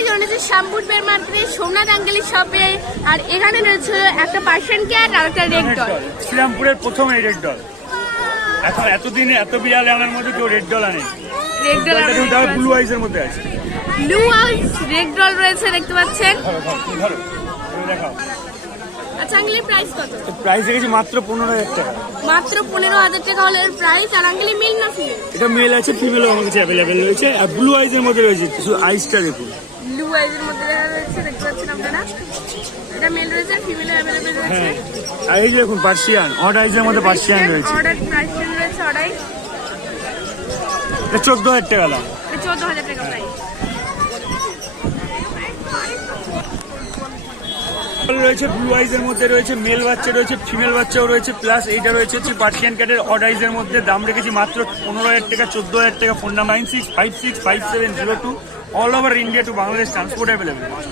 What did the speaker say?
Guys রয়েছে শ্যামপুর বের মার্কেটে সোমনাথ আঙ্কেলের শপে। আর এখানে রয়েছে একটা পার্সিয়ান ক্যাট আর একটা রেড ডল। শ্রীরামপুরের প্রথম এই রেড ডল। এখন এতদিনে এত বিড়াল আনার মধ্যে কেউ রেড ডল আনে। রেড ডল ব্লু আইজ এর মধ্যে আছে। ব্লু আইজ রেড ডল রয়েছে দেখতে পাচ্ছেন। দেখাও। আচ্ছা আঙ্কেলের প্রাইস কত? প্রাইস রেখেছি মাত্র 15,000 টাকা। মাত্র 15,000 টাকা হলে এর প্রাইস। আর আঙ্কেলের মেল না ফিমেল? এটা মেল আছে, ফিমেলও আমার কাছে অ্যাভেলেবেল রয়েছে। আর ব্লু আইজ এর মধ্যে রয়েছে, শুধু আইসটা দেখুন। ব্লু আইজ এর মধ্যে রয়েছে দেখতে পাচ্ছেন আপনারা। এটা মেল রয়েছে, ফিমেলও অ্যাভেলেবেল রয়েছে। হ্যাঁ, আর এই যে দেখুন পার্সিয়ান, অড আইজ এর মধ্যে পার্সিয়ান রয়েছে। অর্ডার পার্সিয়ান রয়েছে অর্ডার। এটা 14,000 টাকা দাম। 14,000 টাকা প্রাইস। রয়েছে ব্লু আইজ এর মধ্যে রয়েছে মেল বাচ্চা রয়েছে, ফিমেল বাচ্চাও রয়েছে, প্লাস এইটা রয়েছে হচ্ছে পার্সিয়ান ক্যাটের অড আইজ এর মধ্যে। দাম রেখেছি মাত্র 15,000 টাকা, 14,000 টাকা। Phone number 96565702। All over India to Bangladesh transport available.